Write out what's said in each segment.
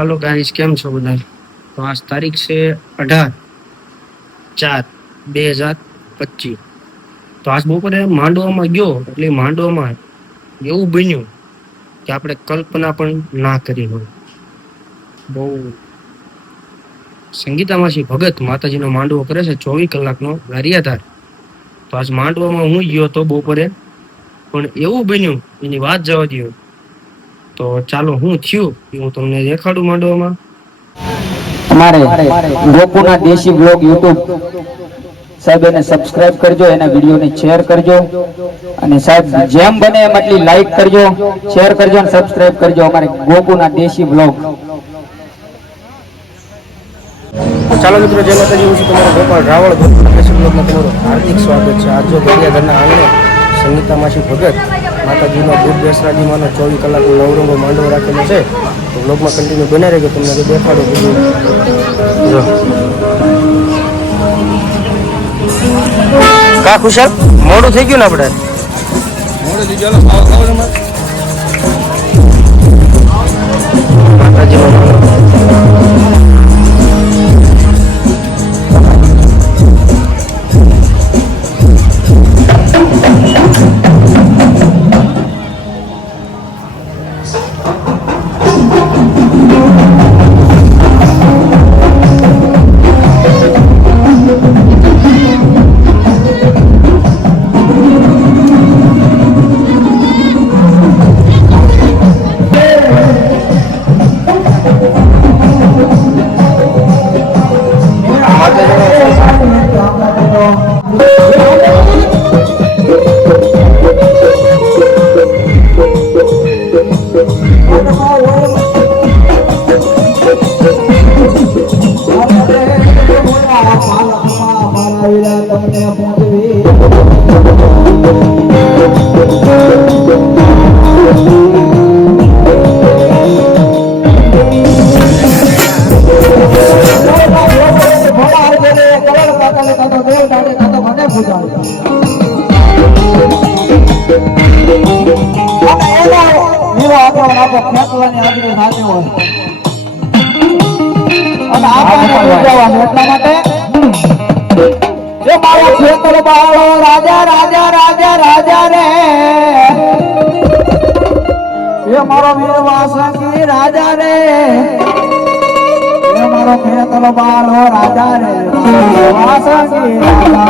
Hello guys, કેમ છો બધા? તો આજ તારીખ છે 18/4/2025। તો આજ બપોરે માંડવામાં ગયો એટલે માંડવામાં એવું બન્યું કે આપણે કલ્પના પણ ના કરી હોય। બહુ સંગીતામાસી ભગત માતાજીનો માંડવો કરે છે 24 કલાકનો ગારિયાધાર। તો આજ માંડવામાં હું ગયો તો બપોરે, પણ એવું બન્યું એની વાત જવા દો। તો ચાલો હું થયું એ હું તમને દેખાડું માંડવામાં। हमारे गोकुना देशी ब्लॉग यूट्यूब साहब ने सब्सक्राइब करजो, एना वीडियो ने शेयर करजो અને સાહેબ જેમ બને એમ એટલી લાઈક કરજો, શેર કરજો અને સબસ્ક્રાઇબ કરજો અમારે ગોકુના દેશી બ્લોગ। ચાલો મિત્રો, જય માતાજી। હું છું તમારો ગોપાલ રાવળ। ગોકુના દેશી બ્લોગમાં તમારું હાર્દિક સ્વાગત છે। આજ જો ગારિયાધારના આંગણે સંગીતામાસી ભગત માતાજીનો દૂધ બેસરાજીમાંનો 24 કલાકનો નવરંગો માંડવો રાખેલો છે। તો બ્લોગમાં કન્ટિન્યુ બના રહેજો, તમને તો દેખાડો બધું। જો કા ખુશાલ, મોડું થઈ ગયું ને આપણે? મોડું થઈ ગયું, ખાવ તમારે માતાજીનો राजा राजा राजा राजा रे ये मारो वीरवासा की राजा रे ये मारो खेतल बालो राजा रे वीरवासा की राजा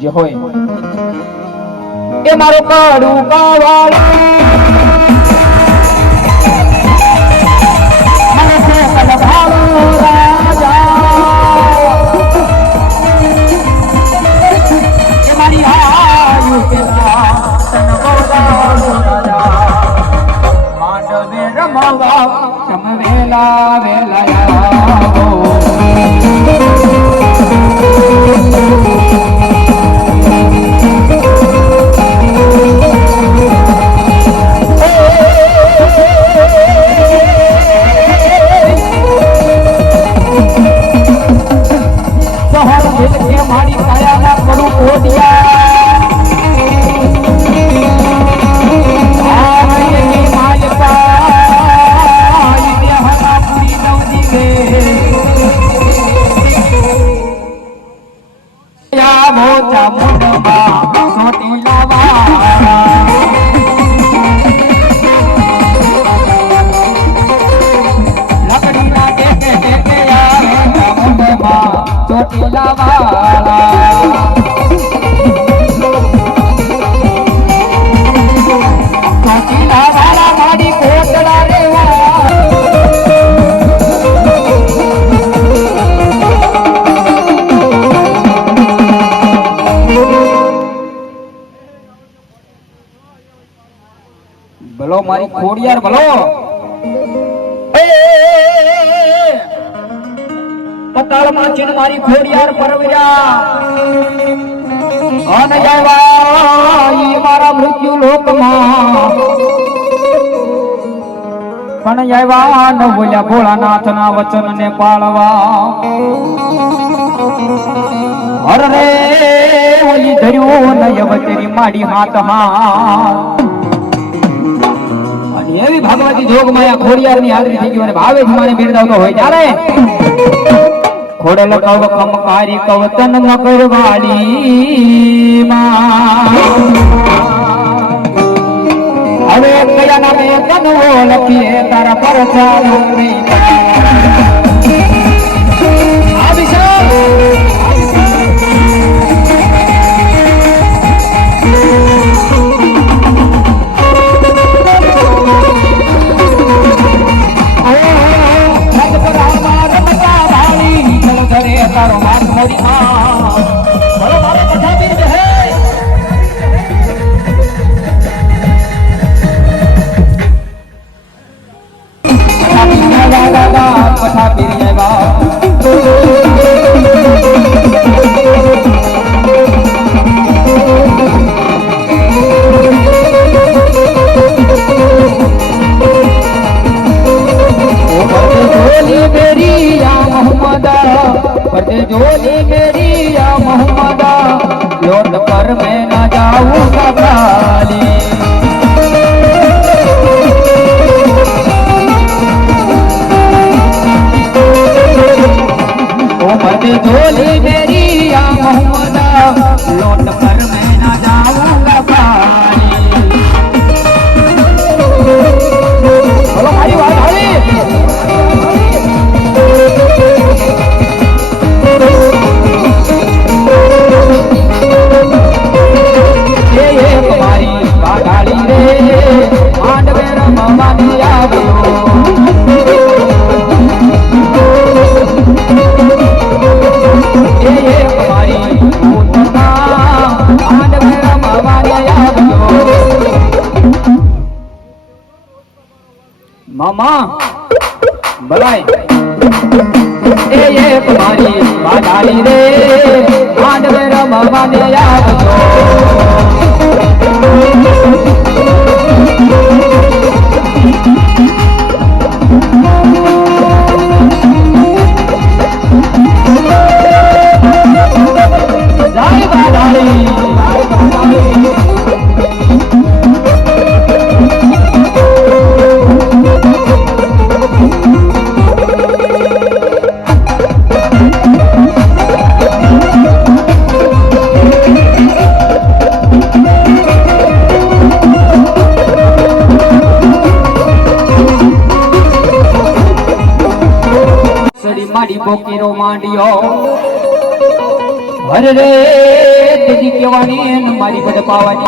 જે હોય એ મારો કાળું કાવાળું મને છે કલભાળો રાજા એ મારી આયુ કેલા તન બોલાવો રાજા માંડવે રમવા ચમવેલા વેલાયા માય પા ભલો મારી ખોડિયાર ભલો પતાળમાં ચીન મારી ખોડિયાર પરવ્યા અન જવા ઈ મારા મૃત્યુ લોકમાં પણ આવ્યા ન બોલ્યા ભોળાનાથના વચનને પાળવા હર રે ઓલી ધર્યું નયવતરી માડી હાથ હાથ અને એવી ભાગવતી જોગ માયા ખોડિયાર ની હાજરી થઈ ગઈ અને ભાવે જ મારે બિરદાવતો હોય ત્યારે ખોડલ કવ કમકારી કવતન મકર વાલી હવે કયા નામે કનવો લખીએ તારા પરચાર તારો માત મોરી બોલો મારો પઠાપીર હે પઠાપીર जोली मेरी या मोहम्मदा लौट कर मैं ना जाऊंगा खाली ओ मर्दे जोली मेरी या मोहम्मदा लौट कर मैं ना जाऊंगा खाली बोलो भाई भाई मामा बलाई ये तुम्हारी बाधारी रे आंड मेरा मामा ने याद जो जाए बाधारी માડી બોકીરો માંડ્યો હરે રે દીદી કેવાની મારી બડ પાવાની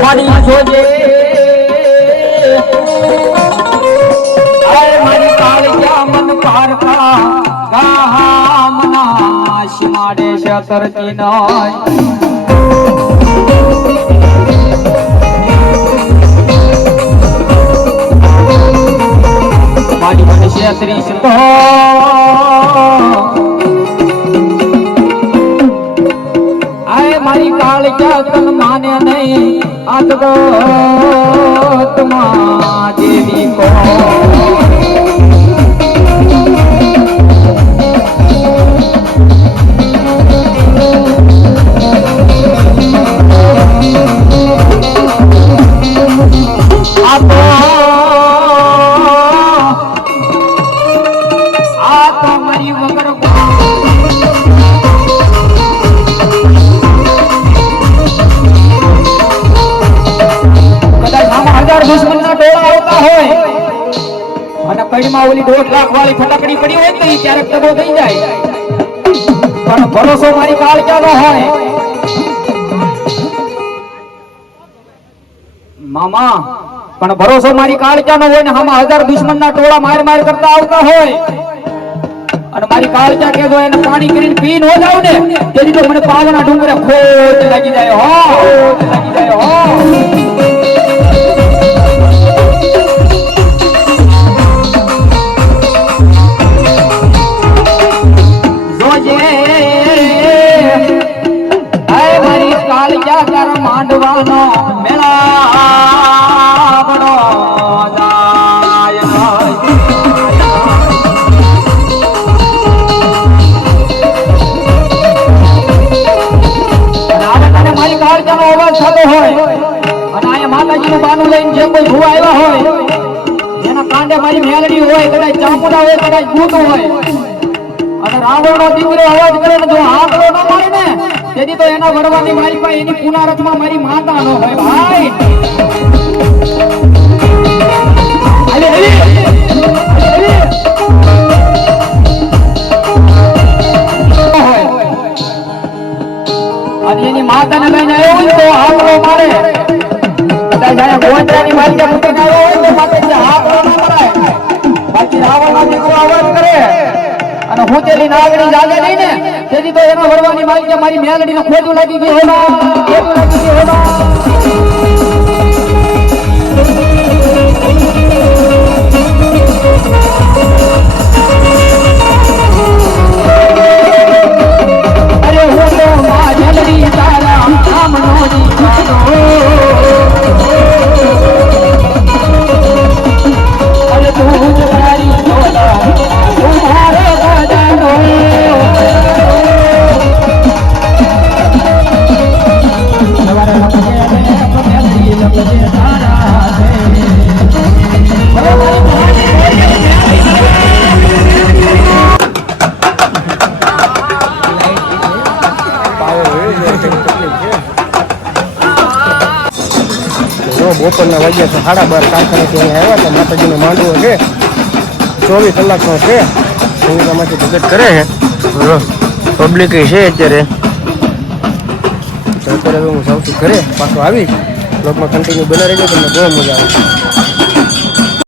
મારી જોજે આય મારી કાળિયા મન પારકા માડે શતરતી નાય માડી મને શેત્રી તો આય મારી કાળિયા તન માને નહીં આદગો તમા દેવી કો ઓલી 1.5 લાખ વાળી ફટાકડી પડી હોય તો ઈ ક્યારેક દબો થઈ જાય પણ ભરોસો મારી કાળિયાનો હોય મામા પણ ભરોસો મારી કાળજાનો હોય ને આમાં 1000 દુશ્મનના ટોળા માર માર કરતા આવતા હોય અને મારી કાળજા કે જો એને પાણી કરીને પી ન જાવ ને તેથી તો મને પાવના ડુંગરે ખોટ લાગી જાય હો લાગી જાય હો માંડવાનો મેળાવડો જાય મારી કાળજાનો અવાજ થતો હોય અને અહીંયા માતાજીનું બાનું લઈને જે કોઈ ભૂવા આવ્યા હોય એના કાંડે મારી મેલડી હોય કદાચ ચામુંડા હોય કદાચ ભૂત હોય અને રાવણનો દીકરો અવાજ કરે ને જો આંકડો ન મારે ને તેથી તો એના વડવાની મારી પાસે એની પુનારથમાં મારી માતા ન હોય ભાઈ અને એની માતાને લઈને આવ્યો હોય તો આંકડો મારે કદાચ અહીંયા ગોંદરાની મારી પુત્ર આવ્યો હોય તો માતાજી આંકડો ન મરાય બાકી રાવણનો દીકરો અવાજ કરે અને હું તેની નાગણી જાગે નહીં ને તેથી તો એનો વડવાની મારી મેલડીને ખોટું લાગી ગયું હોના ખોટું લાગી ગયું હોના અરે હું તો મેલડી તારા નામનો દીવાનો અરે તું જ તારી ડોલા તું મારો ગજાનો બપોરના વાગ્યા છે 12:30 કારખાનેથી અહીંયા આવ્યા હતા માતાજીનો માંડવો છે 24 કલાકનો છે સંગીતામાંથી ભગત કરે છે પબ્લિક છે અત્યારે તો અત્યારે હું સૌથી ઘરે પાછો આવી બ્લોગમાં કન્ટિન્યુ બના રહેજો તમને બહુ મજા આવે